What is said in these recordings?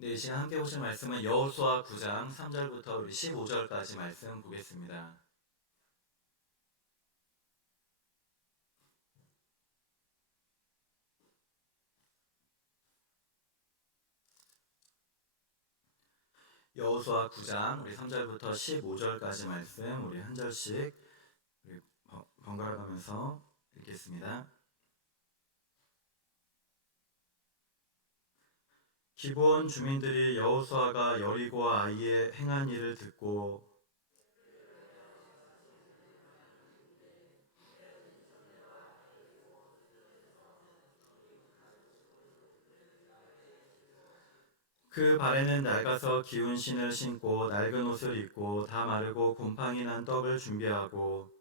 네, 이 시간 함께 보실 말씀은 여호수아 9장 3절부터 우리 15절까지 말씀 보겠습니다. 여호수아 9장 우리 3절부터 15절까지 말씀 우리 한 절씩 우리 번갈아 가면서 읽겠습니다. 기브온 주민들이 여호수아가 여리고와 아이에 행한 일을 듣고 그 발에는 낡아서 기운 신을 신고 낡은 옷을 입고 다 마르고 곰팡이 난 떡을 준비하고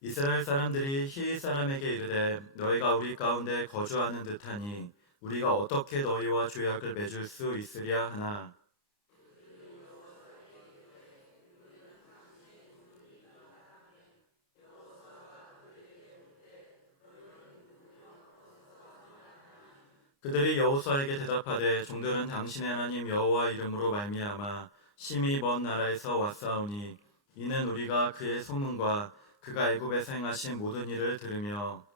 이스라엘 사람들이 히윗 사람에게 이르되 너희가 우리 가운데 거주하는 듯하니 우리가 어떻게 너희와 조약을 맺을 수 있으랴 하나. 그들이 여호수아에게 대답하되 종들은 당신의 하나님 여호와 이름으로 말미암아 심히 먼 나라에서 왔사오니 이는 우리가 그의 소문과 그가 애굽에서 행하신 모든 일을 들으며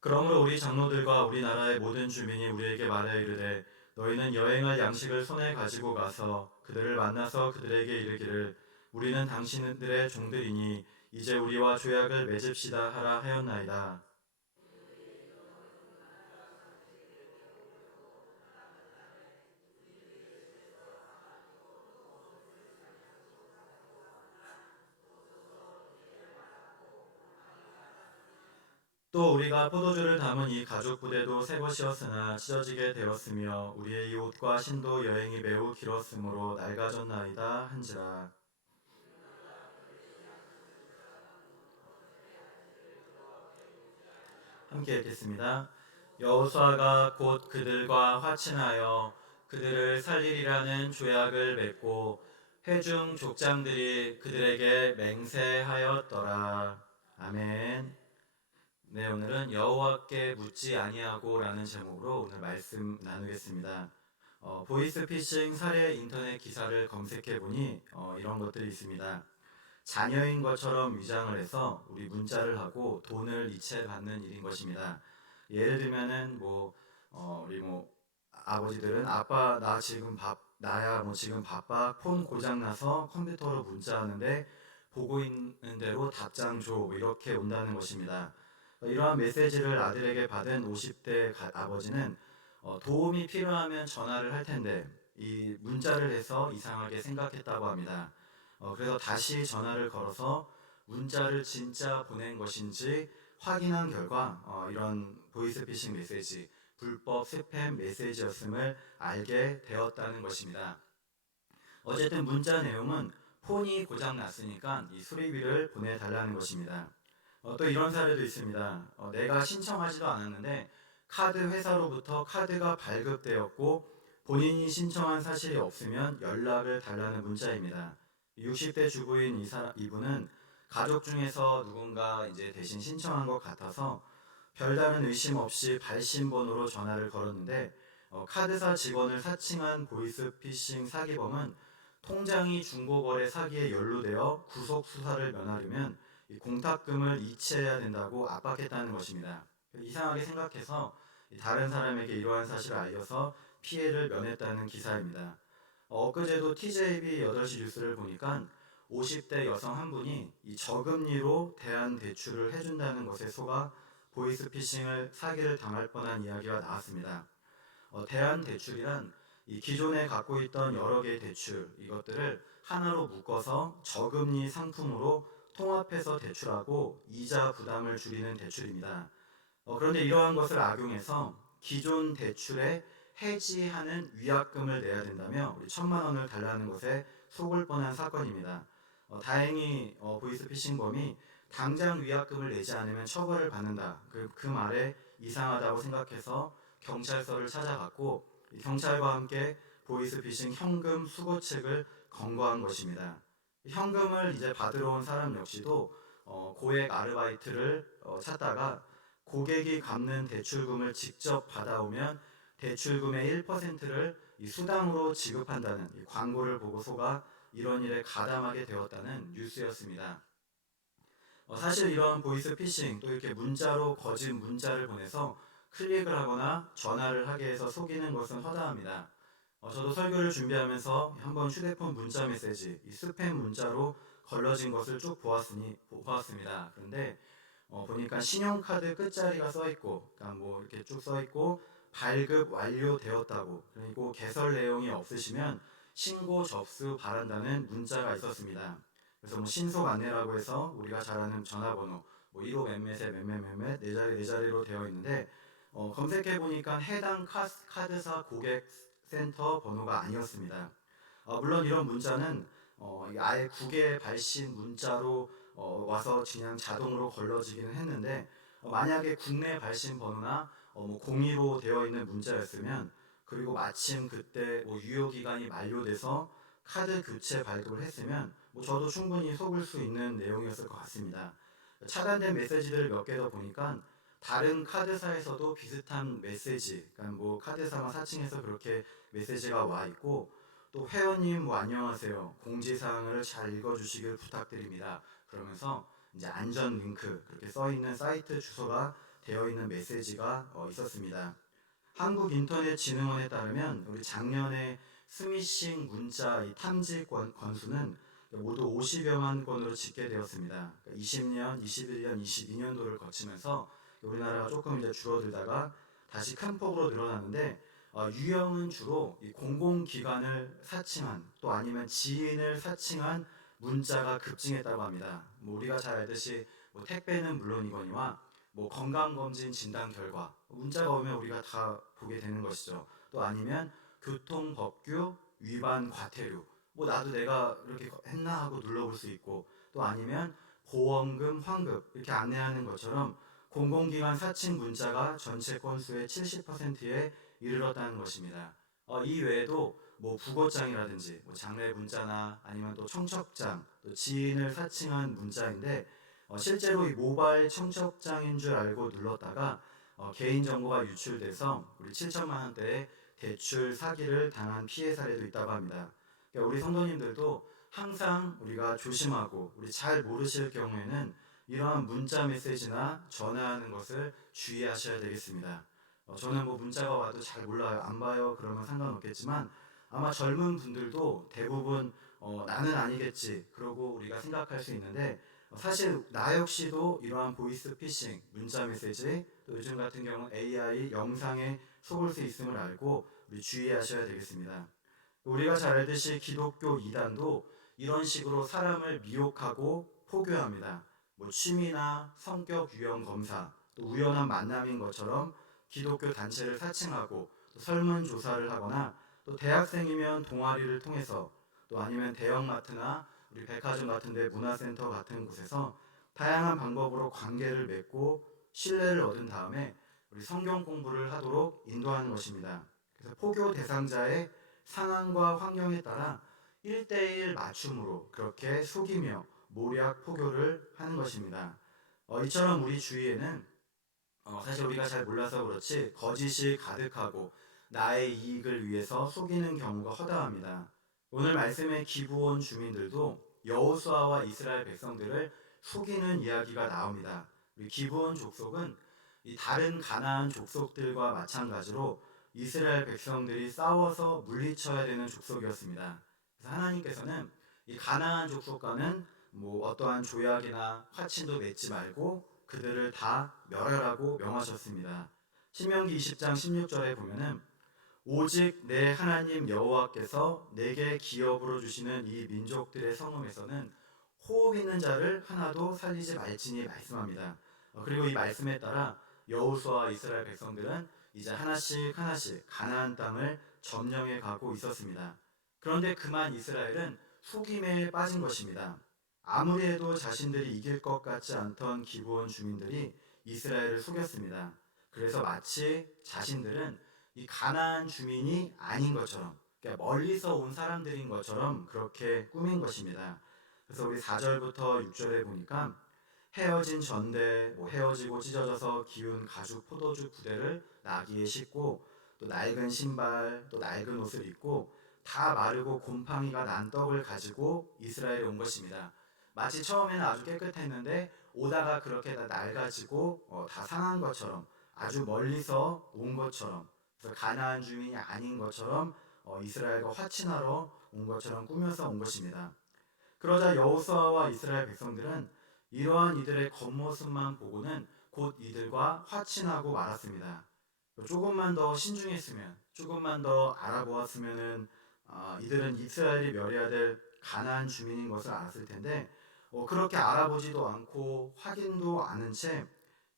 그러므로 우리 장로들과 우리나라의 모든 주민이 우리에게 말하여 이르되 너희는 여행할 양식을 손에 가지고 가서 그들을 만나서 그들에게 이르기를 우리는 당신들의 종들이니 이제 우리와 조약을 맺읍시다 하라 하였나이다. 또 우리가 포도주를 담은 이 가죽 부대도 새 것이었으나 찢어지게 되었으며 우리의 이 옷과 신도 여행이 매우 길었으므로 낡아졌나이다 한지라. 함께 읽겠습니다. 여호수아가 곧 그들과 화친하여 그들을 살리리라는 조약을 맺고 회중 족장들이 그들에게 맹세하였더라. 아멘. 네, 오늘은 여호와께 묻지 아니하고라는 제목으로 오늘 말씀 나누겠습니다. 보이스피싱 살해 인터넷 기사를 검색해 보니 이런 것들이 있습니다. 자녀인 것처럼 위장을 해서 우리 문자를 하고 돈을 이체받는 일인 것입니다. 예를 들면은 우리 아버지들은 아빠 나 지금 나야 지금 바빠 폰 고장 나서 컴퓨터로 문자하는데 보고 있는 대로 답장 줘 이렇게 온다는 것입니다. 이러한 메시지를 아들에게 받은 50대 아버지는 도움이 필요하면 전화를 할 텐데 이 문자를 해서 이상하게 생각했다고 합니다. 그래서 다시 전화를 걸어서 문자를 진짜 보낸 것인지 확인한 결과 이런 보이스피싱 메시지, 불법 스팸 메시지였음을 알게 되었다는 것입니다. 어쨌든 문자 내용은 폰이 고장 났으니까 이 수리비를 보내달라는 것입니다. 또 이런 사례도 있습니다. 내가 신청하지도 않았는데 카드 회사로부터 카드가 발급되었고 본인이 신청한 사실이 없으면 연락을 달라는 문자입니다. 60대 주부인 이분은 가족 중에서 누군가 이제 대신 신청한 것 같아서 별다른 의심 없이 발신번호로 전화를 걸었는데 카드사 직원을 사칭한 보이스피싱 사기범은 통장이 중고거래 사기에 연루되어 구속 수사를 면하려면 이 공탁금을 이체해야 된다고 압박했다는 것입니다. 이상하게 생각해서 다른 사람에게 이러한 사실을 알려서 피해를 면했다는 기사입니다. 엊그제도 TJB 8시 뉴스를 보니까 50대 여성 한 분이 이 저금리로 대안 대출을 해준다는 것에 속아 보이스피싱을 사기를 당할 뻔한 이야기가 나왔습니다. 대안 대출이란 이 기존에 갖고 있던 여러 개의 대출 이것들을 하나로 묶어서 저금리 상품으로 통합해서 대출하고 이자 부담을 줄이는 대출입니다. 그런데 이러한 것을 악용해서 기존 대출에 해지하는 위약금을 내야 된다며 우리 1,000만 원을 달라는 것에 속을 뻔한 사건입니다. 다행히 보이스피싱범이 당장 위약금을 내지 않으면 처벌을 받는다. 그 말에 이상하다고 생각해서 경찰서를 찾아갔고 경찰과 함께 보이스피싱 현금 수거책을 검거한 것입니다. 현금을 이제 받으러 온 사람 역시도 고액 아르바이트를 찾다가 고객이 갚는 대출금을 직접 받아오면 대출금의 1%를 이 수당으로 지급한다는 이 광고를 보고 속아 이런 일에 가담하게 되었다는 뉴스였습니다. 사실 이런 보이스피싱 또 이렇게 문자로 거짓 문자를 보내서 클릭을 하거나 전화를 하게 해서 속이는 것은 허다합니다. 저도 설교를 준비하면서 한번 휴대폰 문자 메시지, 이 스팸 문자로 걸러진 것을 쭉 보았습니다. 그런데 보니까 신용카드 끝자리가 써 있고, 그러니까 뭐 이렇게 쭉 써 있고 발급 완료되었다고, 그리고 개설 내용이 없으시면 신고 접수 바란다는 문자가 있었습니다. 그래서 뭐 신속 안내라고 해서 우리가 잘 아는 전화번호 뭐 1호 몇몇에 몇몇몇몇 네 자리로 되어 있는데 검색해 보니까 해당 카드사 고객센터 번호가 아니었습니다. 물론 이런 문자는 아예 국외 발신 문자로 와서 그냥 자동으로 걸러지기는 했는데 만약에 국내 발신 번호나 뭐 02로 되어 있는 문자였으면 그리고 마침 그때 뭐 유효 기간이 만료돼서 카드 교체 발급을 했으면 뭐 저도 충분히 속을 수 있는 내용이었을 것 같습니다. 차단된 메시지들을 몇 개 더 보니까 다른 카드사에서도 비슷한 메시지, 그러니까 뭐 카드사나 사칭해서 그렇게 메시지가 와 있고 또 회원님 뭐 안녕하세요. 공지사항을 잘 읽어주시길 부탁드립니다. 그러면서 이제 안전 링크 그렇게 써 있는 사이트 주소가 되어 있는 메시지가 있었습니다. 한국인터넷진흥원에 따르면 우리 작년에 스미싱 문자 이 탐지 건수는 모두 50여만 건으로 집계되었습니다. 20년, 21년, 22년도를 거치면서 우리나라가 조금 이제 줄어들다가 다시 큰 폭으로 늘어났는데 유형은 주로 이 공공기관을 사칭한 또 아니면 지인을 사칭한 문자가 급증했다고 합니다. 뭐 우리가 잘 알듯이 뭐 택배는 물론이거니와 뭐 건강검진 진단 결과 문자가 오면 우리가 다 보게 되는 것이죠. 또 아니면 교통법규 위반 과태료 뭐 나도 내가 이렇게 했나 하고 눌러볼 수 있고 또 아니면 보험금 환급 이렇게 안내하는 것처럼 공공기관 사칭 문자가 전체 건수의 70%에 이르렀다는 것입니다. 이 외에도 뭐 부고장이라든지 뭐 장례 문자나 아니면 또 청첩장, 또 지인을 사칭한 문자인데 실제로 이 모바일 청첩장인 줄 알고 눌렀다가 개인 정보가 유출돼서 우리 7천만 원대의 대출 사기를 당한 피해 사례도 있다고 합니다. 그러니까 우리 성도님들도 항상 우리가 조심하고 우리 잘 모르실 경우에는 이러한 문자 메시지나 전화하는 것을 주의하셔야 되겠습니다. 저는 뭐 문자가 와도 잘 몰라요. 안 봐요. 그러면 상관없겠지만 아마 젊은 분들도 대부분 나는 아니겠지. 그러고 우리가 생각할 수 있는데 사실 나 역시도 이러한 보이스 피싱, 문자 메시지, 또 요즘 같은 경우는 AI 영상에 속을 수 있음을 알고 우리 주의하셔야 되겠습니다. 우리가 잘 알듯이 기독교 이단도 이런 식으로 사람을 미혹하고 포교합니다. 뭐 취미나 성격 유형 검사, 또 우연한 만남인 것처럼 기독교 단체를 사칭하고 또 설문조사를 하거나 또 대학생이면 동아리를 통해서 또 아니면 대형마트나 우리 백화점 같은 데 문화센터 같은 곳에서 다양한 방법으로 관계를 맺고 신뢰를 얻은 다음에 우리 성경 공부를 하도록 인도하는 것입니다. 그래서 포교 대상자의 상황과 환경에 따라 1대1 맞춤으로 그렇게 속이며 모략 포교를 하는 것입니다. 이처럼 우리 주위에는 사실 우리가 잘 몰라서 그렇지 거짓이 가득하고 나의 이익을 위해서 속이는 경우가 허다합니다. 오늘 말씀의 기브온 주민들도 여호수아와 이스라엘 백성들을 속이는 이야기가 나옵니다. 우리 기브온 족속은 이 다른 가나안 족속들과 마찬가지로 이스라엘 백성들이 싸워서 물리쳐야 되는 족속이었습니다. 그래서 하나님께서는 이 가나안 족속과는 뭐 어떠한 조약이나 화친도 맺지 말고 그들을 다 멸하라고 명하셨습니다. 신명기 20장 16절에 보면은 오직 내 하나님 여호와께서 내게 기업으로 주시는 이 민족들의 성읍에서는 호흡 있는 자를 하나도 살리지 말지니 말씀합니다. 그리고 이 말씀에 따라 여호수아와 이스라엘 백성들은 이제 하나씩 하나씩 가나안 땅을 점령해 가고 있었습니다. 그런데 그만 이스라엘은 속임에 빠진 것입니다. 아무리 해도 자신들이 이길 것 같지 않던 기브온 주민들이 이스라엘을 속였습니다. 그래서 마치 자신들은 이 가나안 주민이 아닌 것처럼, 그러니까 멀리서 온 사람들인 것처럼 그렇게 꾸민 것입니다. 그래서 우리 4절부터 6절에 보니까 헤어진 전대, 헤어지고 찢어져서 기운 가죽 포도주 부대를 나귀에 싣고 또 낡은 신발, 또 낡은 옷을 입고 다 마르고 곰팡이가 난 떡을 가지고 이스라엘에 온 것입니다. 마치 처음에는 아주 깨끗했는데 오다가 그렇게 다 낡아지고 다 상한 것처럼 아주 멀리서 온 것처럼, 그래서 가나안 주민이 아닌 것처럼 이스라엘과 화친하러 온 것처럼 꾸며서 온 것입니다. 그러자 여호수아와 이스라엘 백성들은 이러한 이들의 겉모습만 보고는 곧 이들과 화친하고 말았습니다. 조금만 더 신중했으면, 조금만 더 알아보았으면은 이들은 이스라엘이 멸해야 될 가나안 주민인 것을 알았을 텐데 그렇게 알아보지도 않고 확인도 않은 채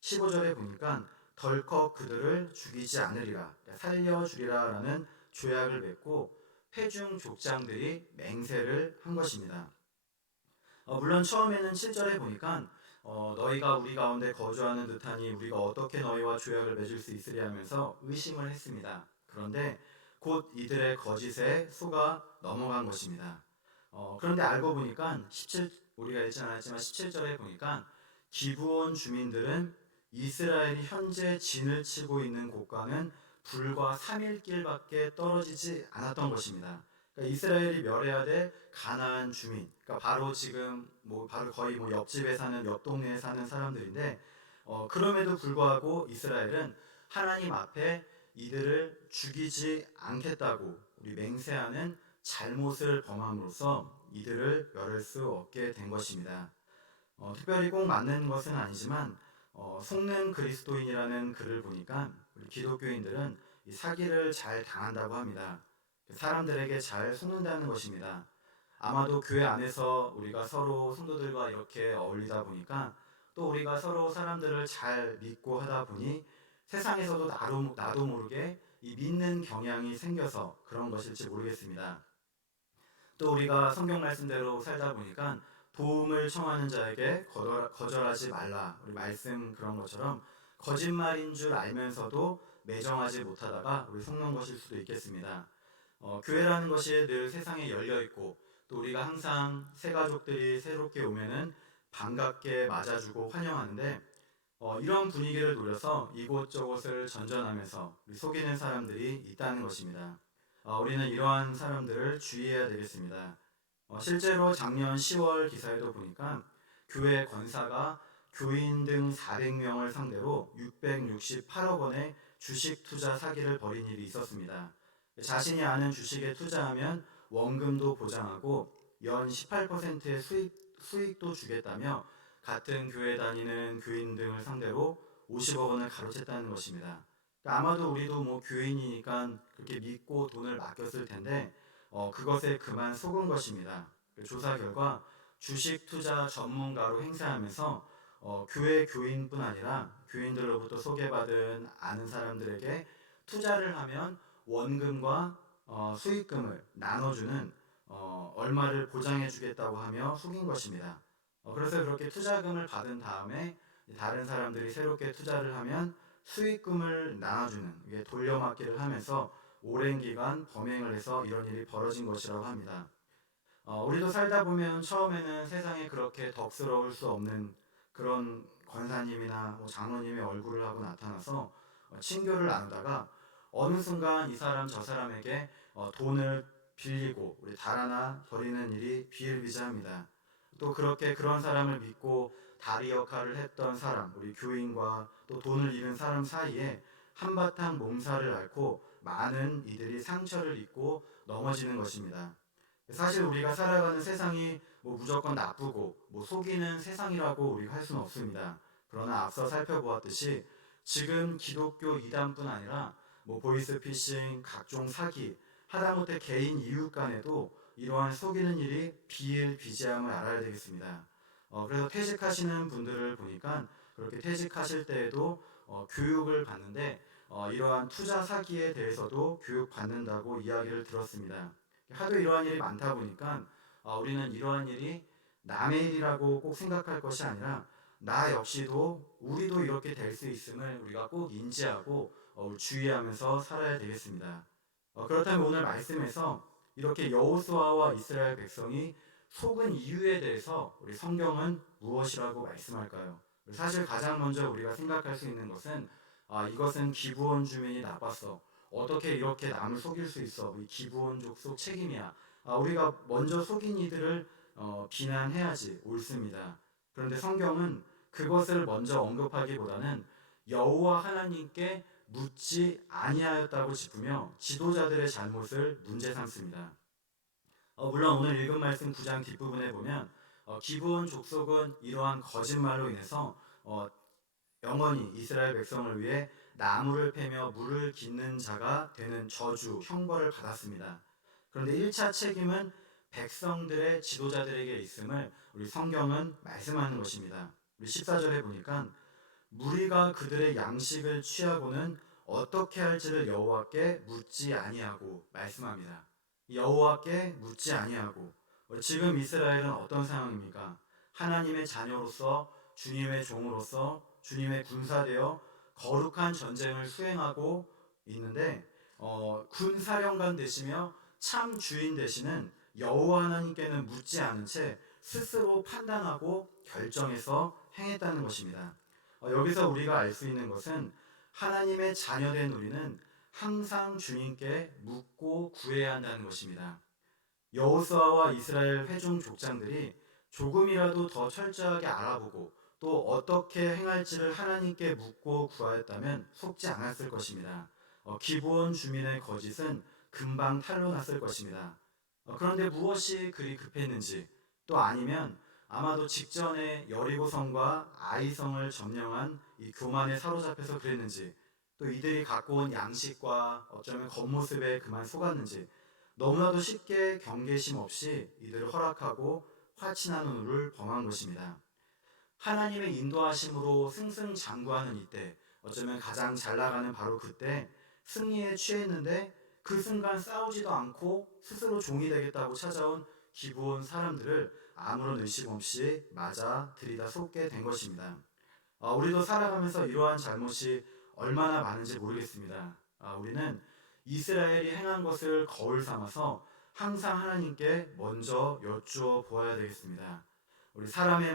15절에 보니까 덜컥 그들을 죽이지 않으리라, 살려주리라 라는 조약을 맺고 회중 족장들이 맹세를 한 것입니다. 물론 처음에는 7절에 보니까 너희가 우리 가운데 거주하는 듯하니 우리가 어떻게 너희와 조약을 맺을 수 있으리 하면서 의심을 했습니다. 그런데 곧 이들의 거짓에 속아 넘어간 것입니다. 그런데 알고 보니까 우리가 읽지 않았지만 17절에 보니까 기브온 주민들은 이스라엘이 현재 진을 치고 있는 곳과는 불과 3일 길밖에 떨어지지 않았던 것입니다. 그러니까 이스라엘이 멸해야 될 가나안 주민, 그러니까 바로 지금 바로 거의 옆집에 사는, 옆 동네에 사는 사람들인데 그럼에도 불구하고 이스라엘은 하나님 앞에 이들을 죽이지 않겠다고 우리 맹세하는 잘못을 범함으로써 이들을 멸할 수 없게 된 것입니다. 특별히 꼭 맞는 것은 아니지만 속는 그리스도인이라는 글을 보니까 우리 기독교인들은 이 사기를 잘 당한다고 합니다. 사람들에게 잘 속는다는 것입니다. 아마도 교회 안에서 우리가 서로 성도들과 이렇게 어울리다 보니까 또 우리가 서로 사람들을 잘 믿고 하다 보니 세상에서도 나도 모르게 이 믿는 경향이 생겨서 그런 것일지 모르겠습니다. 또 우리가 성경 말씀대로 살다 보니까 도움을 청하는 자에게 거절하지 말라, 우리 말씀 그런 것처럼 거짓말인 줄 알면서도 매정하지 못하다가 우리 속는 것일 수도 있겠습니다. 교회라는 것이 늘 세상에 열려 있고 또 우리가 항상 새 가족들이 새롭게 오면은 반갑게 맞아주고 환영하는데 이런 분위기를 노려서 이곳저곳을 전전하면서 우리 속이는 사람들이 있다는 것입니다. 우리는 이러한 사람들을 주의해야 되겠습니다. 실제로 작년 10월 기사에도 보니까 교회 권사가 교인 등 400명을 상대로 668억 원의 주식 투자 사기를 벌인 일이 있었습니다. 자신이 아는 주식에 투자하면 원금도 보장하고 연 18%의 수익도 주겠다며 같은 교회 다니는 교인 등을 상대로 50억 원을 가로챘다는 것입니다. 그러니까 아마도 우리도 교인이니까 그렇게 믿고 돈을 맡겼을 텐데 그것에 그만 속은 것입니다. 조사 결과 주식 투자 전문가로 행세하면서 교회 교인뿐 아니라 교인들로부터 소개받은 아는 사람들에게 투자를 하면 원금과 수익금을 나눠주는 얼마를 보장해주겠다고 하며 속인 것입니다. 그래서 그렇게 투자금을 받은 다음에 다른 사람들이 새롭게 투자를 하면 수익금을 나눠주는, 이게 돌려막기를 하면서 오랜 기간 범행을 해서 이런 일이 벌어진 것이라고 합니다. 우리도 살다 보면 처음에는 세상에 그렇게 덕스러울 수 없는 그런 권사님이나 장로님의 얼굴을 하고 나타나서 친교를 나누다가 어느 순간 이 사람 저 사람에게 돈을 빌리고 우리 달아나 버리는 일이 비일비재합니다. 또 그렇게 그런 사람을 믿고 다리 역할을 했던 사람, 우리 교인과 또 돈을 잃은 사람 사이에 한바탕 몸살을 앓고 많은 이들이 상처를 입고 넘어지는 것입니다. 사실 우리가 살아가는 세상이 무조건 나쁘고 속이는 세상이라고 우리가 할 수는 없습니다. 그러나 앞서 살펴보았듯이 지금 기독교 이단뿐 아니라 보이스피싱, 각종 사기, 하다못해 개인 이웃 간에도 이러한 속이는 일이 비일비재함을 알아야 되겠습니다. 그래서 퇴직하시는 분들을 보니까 그렇게 퇴직하실 때에도 교육을 받는데 이러한 투자 사기에 대해서도 교육받는다고 이야기를 들었습니다. 하도 이러한 일이 많다 보니까 우리는 이러한 일이 남의 일이라고 꼭 생각할 것이 아니라 나 역시도 우리도 이렇게 될 수 있음을 우리가 꼭 인지하고 주의하면서 살아야 되겠습니다. 그렇다면 오늘 말씀에서 이렇게 여호수아와 이스라엘 백성이 속은 이유에 대해서 우리 성경은 무엇이라고 말씀할까요? 사실 가장 먼저 우리가 생각할 수 있는 것은 이것은 기브온 주민이 나빴어. 어떻게 이렇게 남을 속일 수 있어? 이 기브온족 속 책임이야. 우리가 먼저 속인 이들을 비난해야지 옳습니다. 그런데 성경은 그것을 먼저 언급하기보다는 여호와 하나님께 묻지 아니하였다고 짚으며 지도자들의 잘못을 문제 삼습니다. 물론 오늘 읽은 말씀 9장 뒷부분에 보면 기브온 족속은 이러한 거짓말로 인해서 영원히 이스라엘 백성을 위해 나무를 패며 물을 깃는 자가 되는 저주, 형벌을 받았습니다. 그런데 1차 책임은 백성들의 지도자들에게 있음을 우리 성경은 말씀하는 것입니다. 우리 14절에 보니까 무리가 그들의 양식을 취하고는 어떻게 할지를 여호와께 묻지 아니하고 말씀합니다. 여호와께 묻지 아니하고 지금 이스라엘은 어떤 상황입니까? 하나님의 자녀로서 주님의 종으로서 주님의 군사되어 거룩한 전쟁을 수행하고 있는데 군사령관 되시며 참 주인 되시는 여호와 하나님께는 묻지 않은 채 스스로 판단하고 결정해서 행했다는 것입니다. 여기서 우리가 알 수 있는 것은 하나님의 자녀된 우리는 항상 주님께 묻고 구해야 한다는 것입니다. 여호수아와 이스라엘 회중 족장들이 조금이라도 더 철저하게 알아보고 또 어떻게 행할지를 하나님께 묻고 구하였다면 속지 않았을 것입니다. 기브온 주민의 거짓은 금방 탄로났을 것입니다. 그런데 무엇이 그리 급했는지 또 아니면 아마도 직전에 여리고성과 아이성을 점령한 이 교만에 사로잡혀서 그랬는지 또 이들이 갖고 온 양식과 어쩌면 겉모습에 그만 속았는지 너무나도 쉽게 경계심 없이 이들을 허락하고 화친하는 우를 범한 것입니다. 하나님의 인도하심으로 승승장구하는 이때 어쩌면 가장 잘 나가는 바로 그때 승리에 취했는데 그 순간 싸우지도 않고 스스로 종이 되겠다고 찾아온 기브온 사람들을 아무런 의심 없이 맞아 들이다 쏟게 된 것입니다. 우리도 살아가면서 이러한 잘못이 얼마나 많은지 모르겠습니다. 우리는 이스라엘이 행한 것을 거울 삼아서 항상 하나님께 먼저 여쭈어 보아야 되겠습니다. 우리 사람이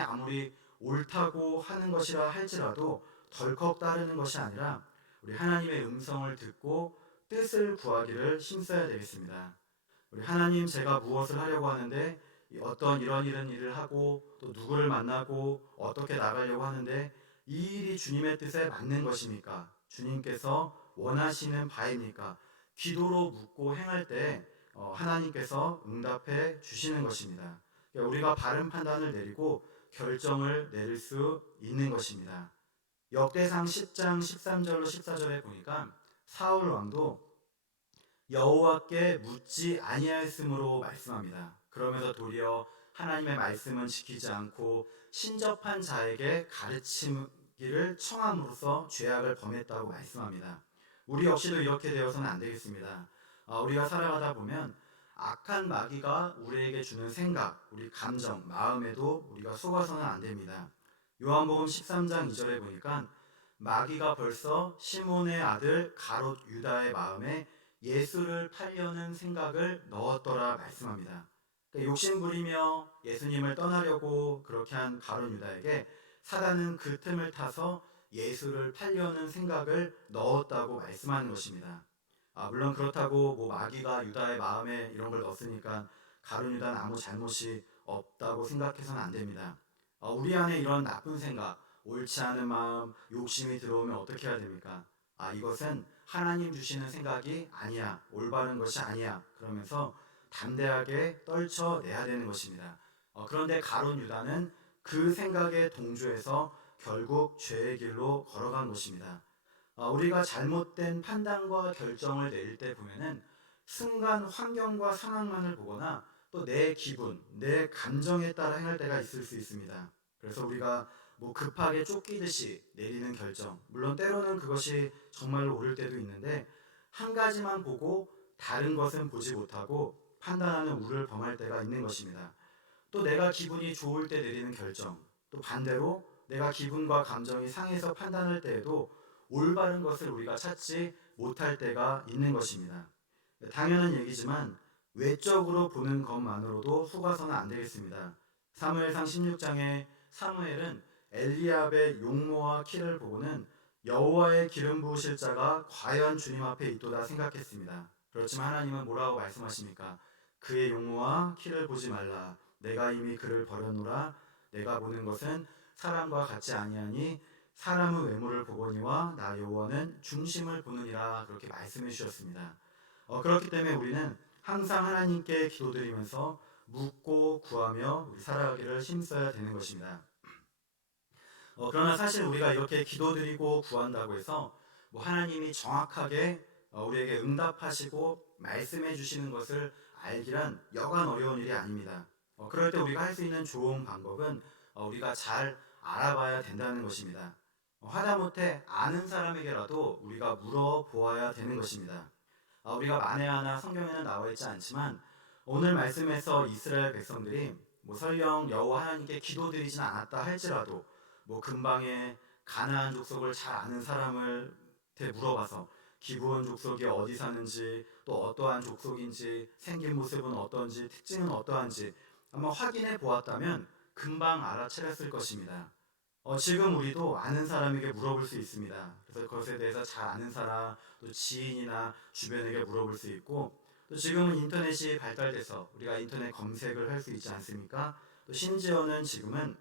아무리 옳다고 하는 것이라 할지라도 덜컥 따르는 것이 아니라 우리 하나님의 음성을 듣고 뜻을 구하기를 힘써야 되겠습니다. 우리 하나님 제가 무엇을 하려고 하는데 어떤 이런 일을 하고 또 누구를 만나고 어떻게 나가려고 하는데 이 일이 주님의 뜻에 맞는 것입니까? 주님께서 원하시는 바입니까? 기도로 묻고 행할 때 하나님께서 응답해 주시는 것입니다. 그러니까 우리가 바른 판단을 내리고 결정을 내릴 수 있는 것입니다. 역대상 10장 13절로 14절에 보니까 사울 왕도 여호와께 묻지 아니하였으므로 말씀합니다. 그러면서 도리어 하나님의 말씀은 지키지 않고 신접한 자에게 가르치기를 청함으로써 죄악을 범했다고 말씀합니다. 우리 역시도 이렇게 되어서는 안 되겠습니다. 우리가 살아가다 보면 악한 마귀가 우리에게 주는 생각, 우리 감정, 마음에도 우리가 속아서는 안 됩니다. 요한복음 13장 2절에 보니까 마귀가 벌써 시몬의 아들 가롯 유다의 마음에 예수를 팔려는 생각을 넣었더라 말씀합니다. 그러니까 욕심부리며 예수님을 떠나려고 그렇게 한 가롯 유다에게 사단은 그 틈을 타서 예수를 팔려는 생각을 넣었다고 말씀하는 것입니다. 물론 그렇다고 마귀가 유다의 마음에 이런 걸 넣었으니까 가룟 유다는 아무 잘못이 없다고 생각해서는 안 됩니다. 우리 안에 이런 나쁜 생각, 옳지 않은 마음, 욕심이 들어오면 어떻게 해야 됩니까? 이것은 하나님 주시는 생각이 아니야, 올바른 것이 아니야. 그러면서 담대하게 떨쳐내야 되는 것입니다. 그런데 가룟 유다는 그 생각에 동조해서 결국 죄의 길로 걸어간 것입니다. 우리가 잘못된 판단과 결정을 내릴 때 보면은 순간 환경과 상황만을 보거나 또 내 기분, 내 감정에 따라 행할 때가 있을 수 있습니다. 그래서 우리가 급하게 쫓기듯이 내리는 결정, 물론 때로는 그것이 정말로 옳을 때도 있는데 한 가지만 보고 다른 것은 보지 못하고 판단하는 우를 범할 때가 있는 것입니다. 또 내가 기분이 좋을 때 내리는 결정, 또 반대로 내가 기분과 감정이 상해서 판단할 때에도 올바른 것을 우리가 찾지 못할 때가 있는 것입니다. 당연한 얘기지만 외적으로 보는 것만으로도 속아서는 안 되겠습니다. 사무엘상 16장에 사무엘은 엘리압의 용모와 키를 보고는 여호와의 기름 부으실 자가 과연 주님 앞에 있도다 생각했습니다. 그렇지만 하나님은 뭐라고 말씀하십니까? 그의 용모와 키를 보지 말라. 내가 이미 그를 버렸노라. 내가 보는 것은 사람과 같지 아니하니 사람의 외모를 보거니와 나 여호와는 중심을 보느니라. 그렇게 말씀해 주셨습니다. 그렇기 때문에 우리는 항상 하나님께 기도드리면서 묻고 구하며 우리 살아가기를 힘써야 되는 것입니다. 그러나 사실 우리가 이렇게 기도드리고 구한다고 해서 뭐 하나님이 정확하게 우리에게 응답하시고 말씀해 주시는 것을 알기란 여간 어려운 일이 아닙니다. 그럴 때 우리가 할 수 있는 좋은 방법은 우리가 잘 알아봐야 된다는 것입니다. 하다못해 아는 사람에게라도 우리가 물어보아야 되는 것입니다. 우리가 만에 하나 성경에는 나와 있지 않지만 오늘 말씀에서 이스라엘 백성들이 뭐 설령 여호와 하나님께 기도드리진 않았다 할지라도 뭐 근방에 가나안 족속을 잘 아는 사람한테 물어봐서 기브온 족속이 어디 사는지 또 어떠한 족속인지 생긴 모습은 어떤지 특징은 어떠한지 아마 확인해 보았다면 금방 알아차렸을 것입니다. 지금 우리도 아는 사람에게 물어볼 수 있습니다. 그래서 그것에 대해서 잘 아는 사람, 또 지인이나 주변에게 물어볼 수 있고, 또 지금은 인터넷이 발달돼서 우리가 인터넷 검색을 할 수 있지 않습니까? 또 심지어는 지금은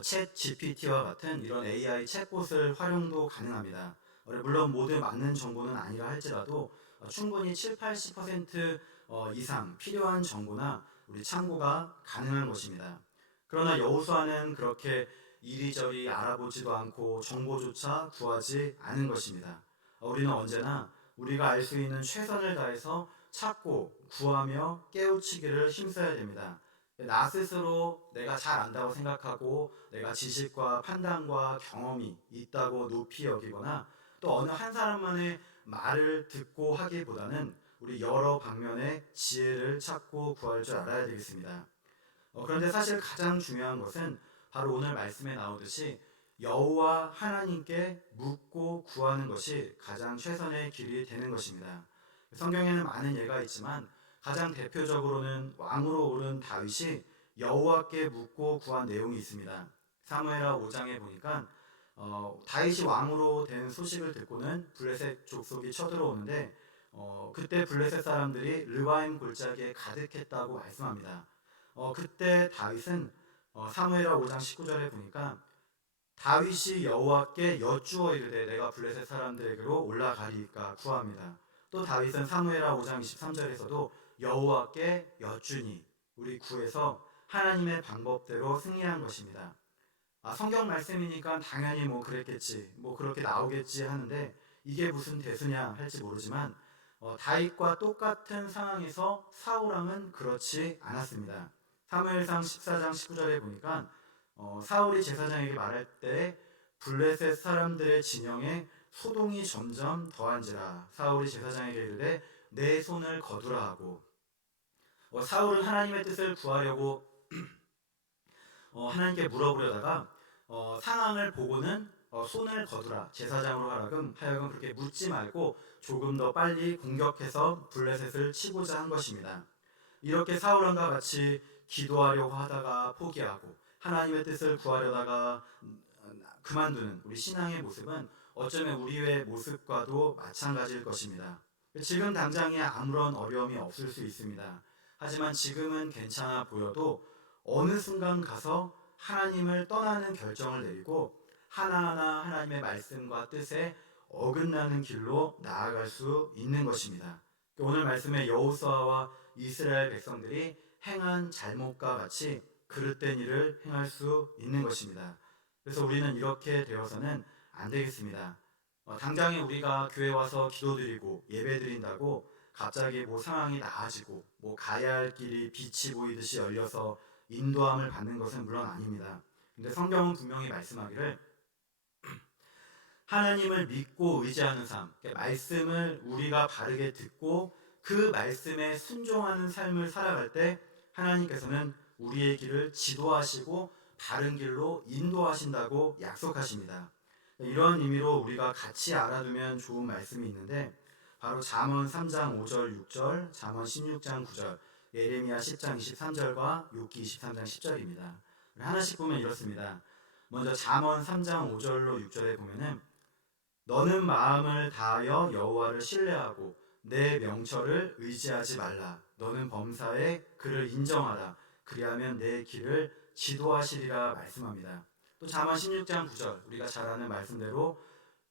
챗 GPT와 같은 이런 AI 챗봇을 활용도 가능합니다. 물론 모두 맞는 정보는 아니라 할지라도 충분히 7, 80% 이상 필요한 정보나 우리 참고가 가능한 것입니다. 그러나 여호수아는 그렇게 이리저리 알아보지도 않고 정보조차 구하지 않은 것입니다. 우리는 언제나 우리가 알 수 있는 최선을 다해서 찾고 구하며 깨우치기를 힘써야 됩니다. 나 스스로 내가 잘 안다고 생각하고 내가 지식과 판단과 경험이 있다고 높이 여기거나 또 어느 한 사람만의 말을 듣고 하기보다는 우리 여러 방면의 지혜를 찾고 구할 줄 알아야 되겠습니다. 그런데 사실 가장 중요한 것은 바로 오늘 말씀에 나오듯이 여호와 하나님께 묻고 구하는 것이 가장 최선의 길이 되는 것입니다. 성경에는 많은 예가 있지만 가장 대표적으로는 왕으로 오른 다윗이 여호와께 묻고 구한 내용이 있습니다. 사무엘하 5장에 보니까 다윗이 왕으로 된 소식을 듣고는 블레셋 족속이 쳐들어오는데 그때 블레셋 사람들이 르바임 골짜기에 가득했다고 말씀합니다. 그때 다윗은 사무엘하 5장 19절에 보니까 다윗이 여호와께 여쭈어 이르되 내가 블레셋 사람들에게로 올라가리까 구합니다. 또 다윗은 사무엘하 5장 23절에서도 여호와께 여쭈니 우리 구해서 하나님의 방법대로 승리한 것입니다. 성경 말씀이니까 당연히 뭐 그랬겠지, 뭐 그렇게 나오겠지 하는데 이게 무슨 대수냐 할지 모르지만 다윗과 똑같은 상황에서 사울왕은 그렇지 않았습니다. 사무엘상 14장 19절에 보니까 사울이 제사장에게 말할 때 블레셋 사람들의 진영에 소동이 점점 더한지라 사울이 제사장에게 이르되 내 손을 거두라 하고 사울은 하나님의 뜻을 구하려고 하나님께 물어보려다가 상황을 보고는 손을 거두라 제사장으로 하여금 그렇게 묻지 말고 조금 더 빨리 공격해서 블레셋을 치고자 한 것입니다. 이렇게 사울왕과 같이 기도하려고 하다가 포기하고 하나님의 뜻을 구하려다가 그만두는 우리 신앙의 모습은 어쩌면 우리의 모습과도 마찬가지일 것입니다. 지금 당장에 아무런 어려움이 없을 수 있습니다. 하지만 지금은 괜찮아 보여도 어느 순간 가서 하나님을 떠나는 결정을 내리고 하나하나 하나님의 말씀과 뜻에 어긋나는 길로 나아갈 수 있는 것입니다. 오늘 말씀에 여호수아와 이스라엘 백성들이 행한 잘못과 같이 그릇된 일을 행할 수 있는 것입니다. 그래서 우리는 이렇게 되어서는 안 되겠습니다. 당장에 우리가 교회 와서 기도드리고 예배드린다고 갑자기 뭐 상황이 나아지고 뭐 가야 할 길이 빛이 보이듯이 열려서 인도함을 받는 것은 물론 아닙니다. 근데 성경은 분명히 말씀하기를 하나님을 믿고 의지하는 삶, 말씀을 우리가 바르게 듣고 그 말씀에 순종하는 삶을 살아갈 때 하나님께서는 우리의 길을 지도하시고 바른 길로 인도하신다고 약속하십니다. 이런 의미로 우리가 같이 알아두면 좋은 말씀이 있는데 바로 잠언 3장 5절 6절, 잠언 16장 9절, 예레미야 10장 23절과 욥기 23장 10절입니다. 하나씩 보면 이렇습니다. 먼저 잠언 3장 5절로 6절에 보면은 너는 마음을 다하여 여호와를 신뢰하고 내 명철을 의지하지 말라. 너는 범사에 그를 인정하라. 그리하면 내 길을 지도하시리라 말씀합니다. 또 잠언 16장 9절 우리가 잘 아는 말씀대로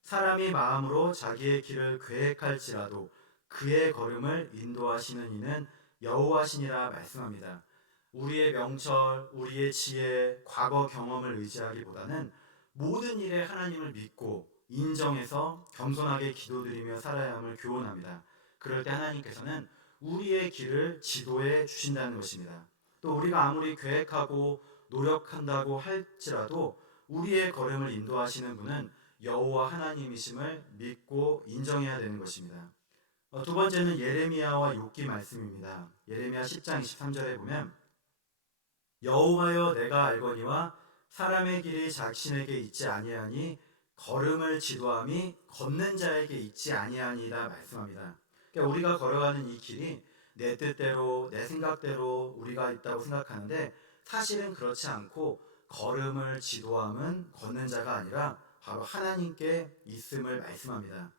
사람이 마음으로 자기의 길을 계획할지라도 그의 걸음을 인도하시는 이는 여호와시니라 말씀합니다. 우리의 명철, 우리의 지혜, 과거 경험을 의지하기보다는 모든 일에 하나님을 믿고 인정해서 겸손하게 기도드리며 살아야 함을 교훈합니다. 그럴 때 하나님께서는 우리의 길을 지도해 주신다는 것입니다. 또 우리가 아무리 계획하고 노력한다고 할지라도 우리의 걸음을 인도하시는 분은 여호와 하나님이심을 믿고 인정해야 되는 것입니다. 두 번째는 예레미야와 욥기 말씀입니다. 예레미야 10장 23절에 보면 여호와여 내가 알거니와 사람의 길이 자신에게 있지 아니하니 걸음을 지도함이 걷는 자에게 있지 아니하니라 말씀합니다. 그러니까 우리가 걸어가는 이 길이 내 뜻대로 내 생각대로 우리가 있다고 생각하는데 사실은 그렇지 않고 걸음을 지도함은 걷는 자가 아니라 바로 하나님께 있음을 말씀합니다.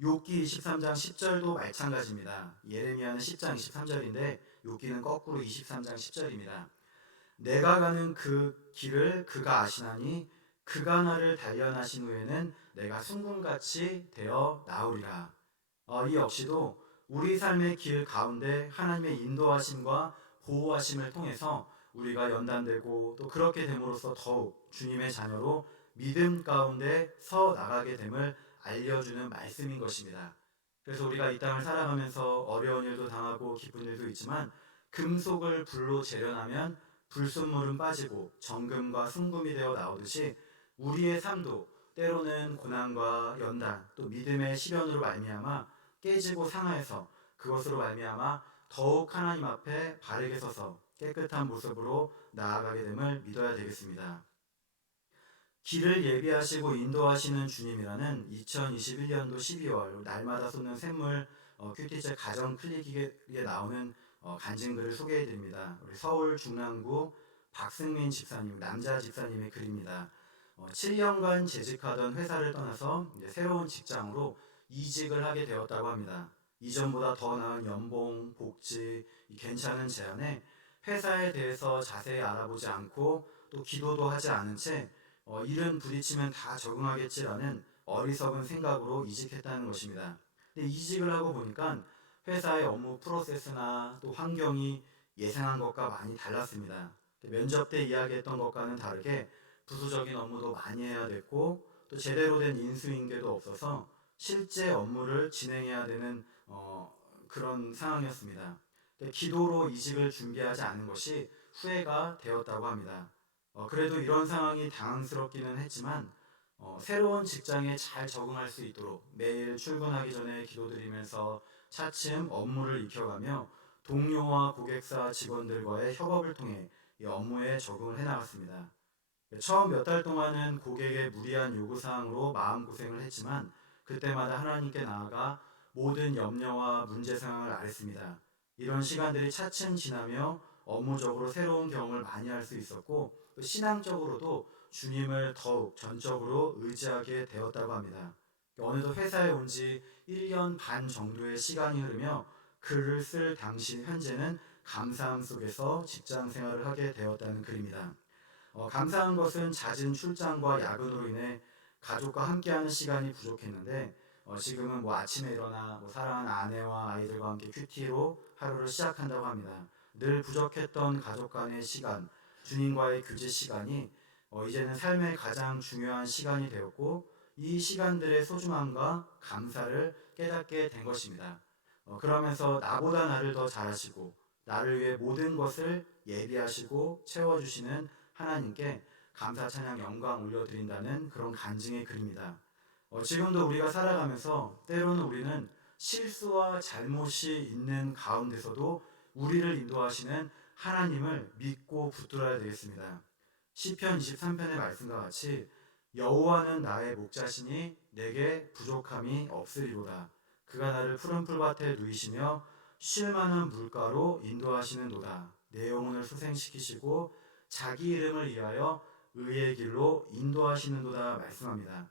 욥기 23장 10절도 마찬가지입니다. 예레미야는 10장 23절인데 욥기는 거꾸로 23장 10절입니다. 내가 가는 그 길을 그가 아시나니 그가 나를 단련하신 후에는 내가 순금같이 되어 나오리라. 이 역시도 우리 삶의 길 가운데 하나님의 인도하심과 보호하심을 통해서 우리가 연단되고 또 그렇게 됨으로써 더욱 주님의 자녀로 믿음 가운데 서 나가게 됨을 알려주는 말씀인 것입니다. 그래서 우리가 이 땅을 살아가면서 어려운 일도 당하고 기쁜 일도 있지만 금속을 불로 재련하면 불순물은 빠지고 정금과 순금이 되어 나오듯이 우리의 삶도 때로는 고난과 연단 또 믿음의 시련으로 말미암아 깨지고 상하여서 그것으로 말미암아 더욱 하나님 앞에 바르게 서서 깨끗한 모습으로 나아가게 됨을 믿어야 되겠습니다. 길을 예비하시고 인도하시는 주님이라는 2021년도 12월 날마다 쏟는 샘물 큐티제 가정 클릭에 나오는 간증글을 소개해드립니다. 우리 서울 중랑구 박승민 집사님, 남자 집사님의 글입니다. 7년간 재직하던 회사를 떠나서 이제 새로운 직장으로 이직을 하게 되었다고 합니다. 이전보다 더 나은 연봉, 복지, 괜찮은 제안에 회사에 대해서 자세히 알아보지 않고 또 기도도 하지 않은 채 일은 부딪히면 다 적응하겠지라는 어리석은 생각으로 이직했다는 것입니다. 근데 이직을 하고 보니까 회사의 업무 프로세스나 또 환경이 예상한 것과 많이 달랐습니다. 면접 때 이야기했던 것과는 다르게 부수적인 업무도 많이 해야 됐고 또 제대로 된 인수인계도 없어서 실제 업무를 진행해야 되는 그런 상황이었습니다. 기도로 이직을 준비하지 않은 것이 후회가 되었다고 합니다. 그래도 이런 상황이 당황스럽기는 했지만 새로운 직장에 잘 적응할 수 있도록 매일 출근하기 전에 기도드리면서 차츰 업무를 익혀가며 동료와 고객사 직원들과의 협업을 통해 이 업무에 적응을 해나갔습니다. 처음 몇 달 동안은 고객의 무리한 요구사항으로 마음고생을 했지만 그때마다 하나님께 나아가 모든 염려와 문제 상황을 아뢰습니다. 이런 시간들이 차츰 지나며 업무적으로 새로운 경험을 많이 할 수 있었고 또 신앙적으로도 주님을 더욱 전적으로 의지하게 되었다고 합니다. 어느덧 회사에 온 지 1년 반 정도의 시간이 흐르며 글을 쓸 당시 현재는 감사함 속에서 직장 생활을 하게 되었다는 글입니다. 감사한 것은 잦은 출장과 야근으로 인해 가족과 함께하는 시간이 부족했는데 지금은 아침에 일어나 사랑하는 아내와 아이들과 함께 큐티로 하루를 시작한다고 합니다. 늘 부족했던 가족 간의 시간, 주님과의 교제 시간이 이제는 삶의 가장 중요한 시간이 되었고 이 시간들의 소중함과 감사를 깨닫게 된 것입니다. 그러면서 나보다 나를 더 잘하시고 나를 위해 모든 것을 예비하시고 채워주시는 하나님께 감사 찬양 영광 올려드린다는 그런 간증의 글입니다. 지금도 우리가 살아가면서 때로는 우리는 실수와 잘못이 있는 가운데서도 우리를 인도하시는 하나님을 믿고 붙들어야 되겠습니다. 시편 23편의 말씀과 같이 여호와는 나의 목자시니 내게 부족함이 없으리로다. 그가 나를 푸른 풀밭에 누이시며 쉴 만한 물가로 인도하시는도다. 내 영혼을 소생시키시고 자기 이름을 위하여 의의 길로 인도하시는도다 말씀합니다.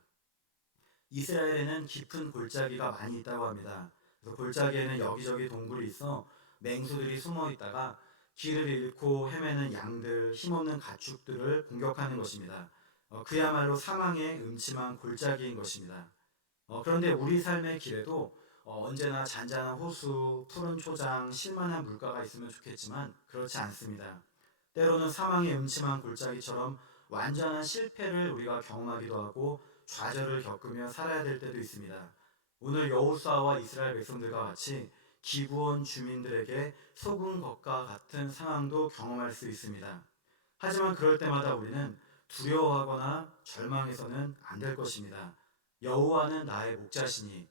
이스라엘에는 깊은 골짜기가 많이 있다고 합니다. 그래서 골짜기에는 여기저기 동굴이 있어 맹수들이 숨어 있다가 길을 잃고 헤매는 양들, 힘없는 가축들을 공격하는 것입니다. 그야말로 사망의 음침한 골짜기인 것입니다. 그런데 우리 삶의 길에도 언제나 잔잔한 호수, 푸른 초장, 쉴만한 물가가 있으면 좋겠지만 그렇지 않습니다. 때로는 사망의 음침한 골짜기처럼 완전한 실패를 우리가 경험하기도 하고 좌절을 겪으며 살아야 될 때도 있습니다. 오늘 여호수아와 이스라엘 백성들과 같이 기브온 주민들에게 속은 것과 같은 상황도 경험할 수 있습니다. 하지만 그럴 때마다 우리는 두려워하거나 절망해서는 안 될 것입니다. 여호와는 나의 목자시니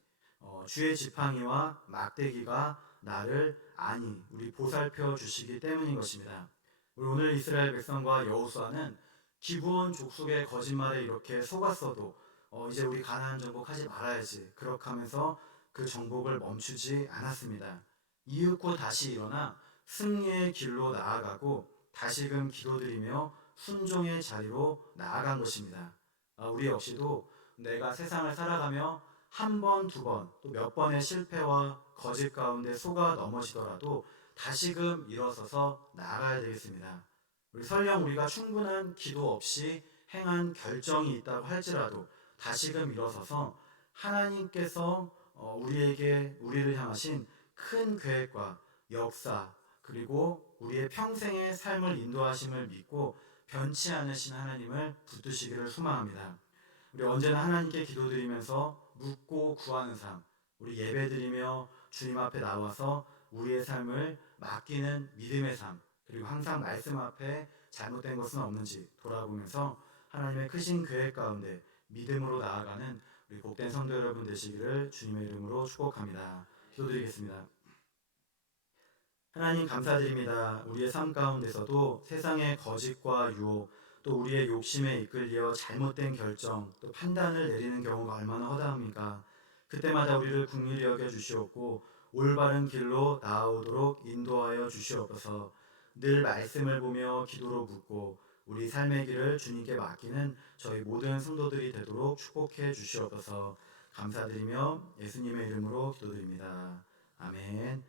주의 지팡이와 막대기가 나를 아니 우리 보살펴 주시기 때문인 것입니다. 우리 오늘 이스라엘 백성과 여호수아는 기브온 족속의 거짓말에 이렇게 속았어도 이제 우리 가나안 정복하지 말아야지 그렇게 하면서 그 정복을 멈추지 않았습니다. 이윽고 다시 일어나 승리의 길로 나아가고 다시금 기도드리며 순종의 자리로 나아간 것입니다. 우리 역시도 내가 세상을 살아가며 한 번, 두 번, 또 몇 번의 실패와 거짓 가운데 속아 넘어지더라도 다시금 일어서서 나아가야 되겠습니다. 설령 우리가 충분한 기도 없이 행한 결정이 있다고 할지라도 다시금 일어서서 하나님께서 우리를 향하신 큰 계획과 역사 그리고 우리의 평생의 삶을 인도하심을 믿고 변치 않으신 하나님을 붙드시기를 소망합니다. 우리 언제나 하나님께 기도드리면서 묻고 구하는 삶, 우리 예배드리며 주님 앞에 나와서 우리의 삶을 맡기는 믿음의 삶, 그리고 항상 말씀 앞에 잘못된 것은 없는지 돌아보면서 하나님의 크신 계획 가운데 믿음으로 나아가는 우리 복된 성도 여러분 되시기를 주님의 이름으로 축복합니다. 기도드리겠습니다. 하나님 감사드립니다. 우리의 삶 가운데서도 세상의 거짓과 유혹, 또 우리의 욕심에 이끌려 잘못된 결정, 또 판단을 내리는 경우가 얼마나 허다합니까? 그때마다 우리를 긍휼히 여겨 주시옵고 올바른 길로 나아오도록 인도하여 주시옵소서. 늘 말씀을 보며 기도로 묻고 우리 삶의 길을 주님께 맡기는 저희 모든 성도들이 되도록 축복해 주시옵소서. 감사드리며 예수님의 이름으로 기도드립니다. 아멘.